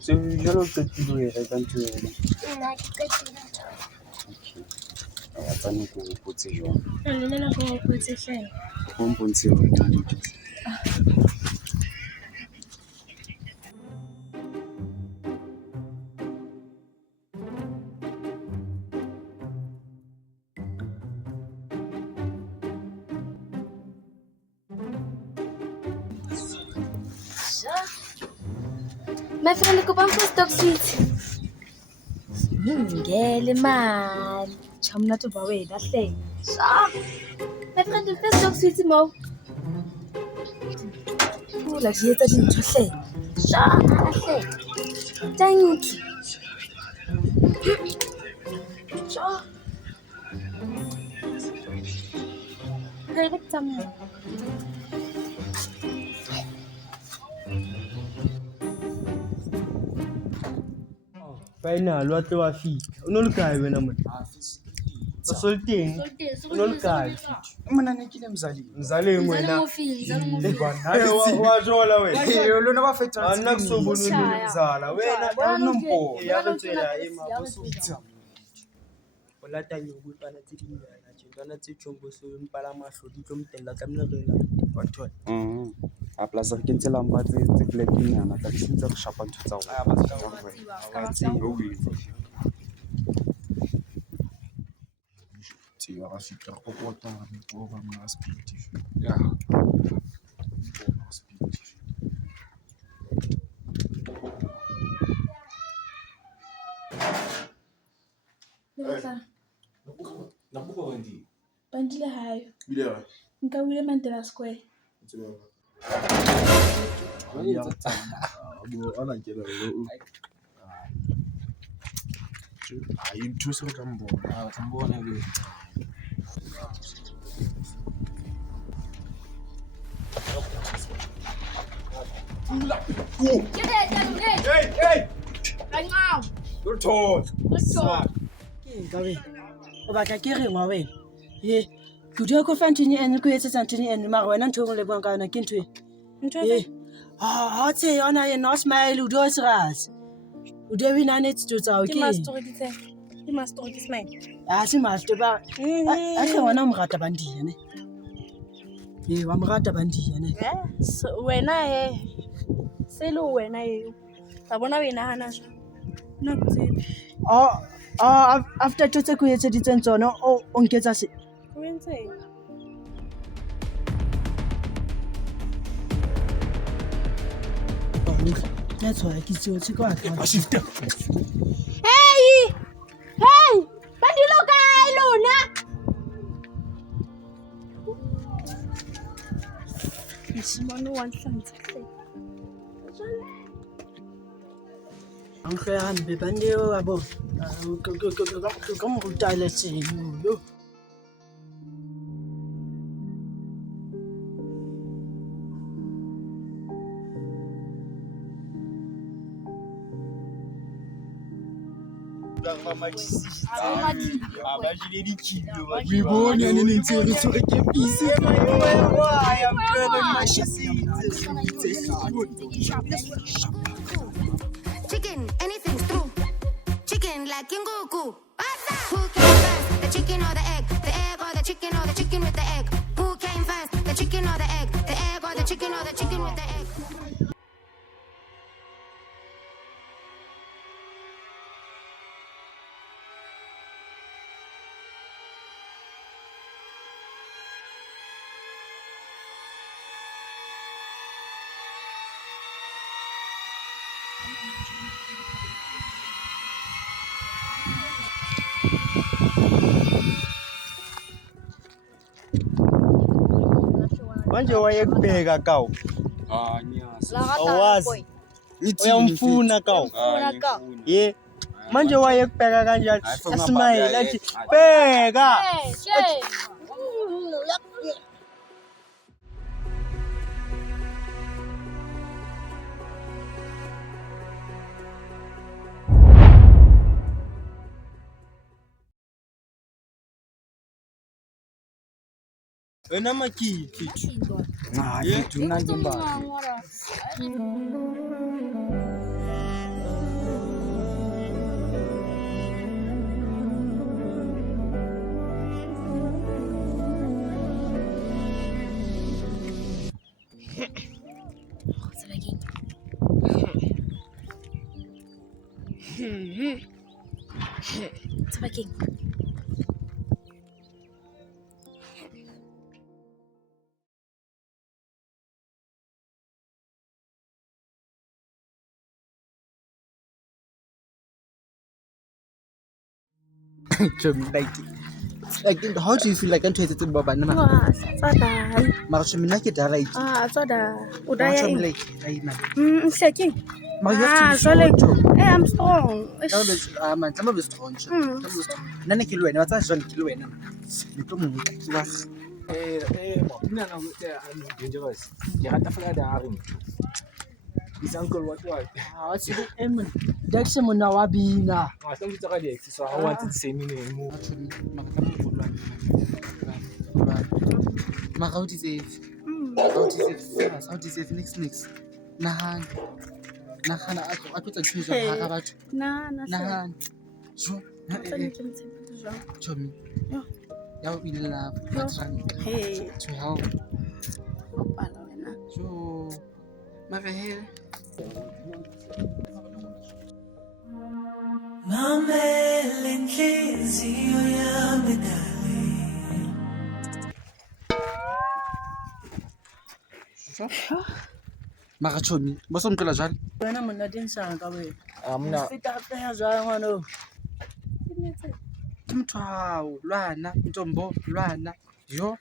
So jalo ke tlo e reka ntho ena. Nna ke qetile ntho. Okay. Ya tsane go botse jwang. Nna na go botse fela. Go mpontshe rona le ke. My friend ko bang stock sweet. Ngele man. Chamna to ba wena hle. My friend the stock sweet mo. La di etsa dintho hle. Hle. Thank you. Direct mo. Final, wa tlo wa fihla. O no le kae wena mona? O solteng. O no le kae? Mna ne ke le mzali. Mzaleng wena. Wa jola wena. Lona ba fetsa. Anna ku so bone lo mzala. Wena nompo. ya re tswela boso. O lata nyobo tsana tse dinyana tje. Tsana tse tshong boso mpa la mahlo di tlo mtella ka mna rena. Wa thola. A plus re kentse lamba tse blacknyana ka tsintse re shapa ntho tsa rona. Ba ska wa tseo tseo ga fitla go kota go ba mo speed ya speed Nakuba wendi. Bandile hayo. Bila. Nkawile Mandela Square. Ana kela lo. Ai nthusa ka mbona. Tambona le. Hey! Right now. You're tall. Let's go. O batla ke reng wa wena ye ke di go fantini ene go etsetsa ntini ene mara wena ntho go le bang ka yona ke ntwe ye ha tse yona ye no smile o do serious o do wina net to tsa okay Ke master ke smile. a se master ba a hle wena mo rata bandia ne ye wa mo rata bandia ne Wena se lo wena ye. Ka bona wena hana sha. Nna ke tsebe. After tse go etseditseng tsona o nketsa se O entse. that's why ke tseo tse kwa ka Shift. Hey! Bandilo kae lona? Isimano wa nhlanza hle. Anche ambe bandio a bo come ruta le tseno yo We born and in theory to get busy. Chicken, anything's true. Chicken like King Goku. Who came first, the chicken or the egg? The egg or the chicken or the chicken with the egg? Who came first, the chicken or the egg? The egg or the chicken or the chicken with the egg? Manje wayekubheka kawu. Awazi. Uyamfuna kawu. Ye. Manje wayekubheka kanjani? Asmile athi bheka. Wena makini kitu. Nah, kitu nangimba. sebakeng. Like, how do you feel like I'm trying to tell Baba? Wah, sada. Marsha, mina ke dala it. Sada. Udah ya. Like, I man. Seking. You have to be Solid. strong. I'm strong. Man, some of the strong. Nana kilo and what's John kilo and you come with dangerous. You had to fly the arm. His uncle, what? What's the Emin? Dexter Munawabina. I think it's already so I wanted to say me move. How is it? How is it? Next. Nahan. I put a treasure. Nahan. Sure. Show me. Y'all be love. Hey. To help. Opala wena. So, Mare. Marachomi, what's on Kalajal? When I'm not in Sangawe. I'm not. Fit up there, I want to. Lwana, Tombo, Lwana, yo.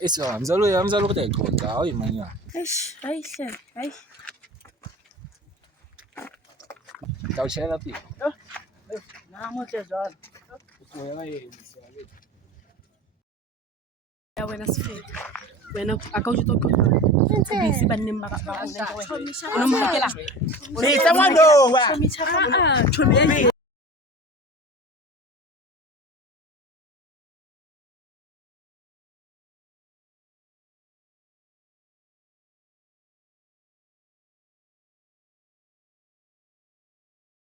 It's I'm Zalo that called out in my Eish, ai. I'll share up here. Now, much as all. Ya wena sifete. Wena akawujitoka. Busy banning ba ba. Unomhekela. Hey, someone know. Chomi chaka. Chomi.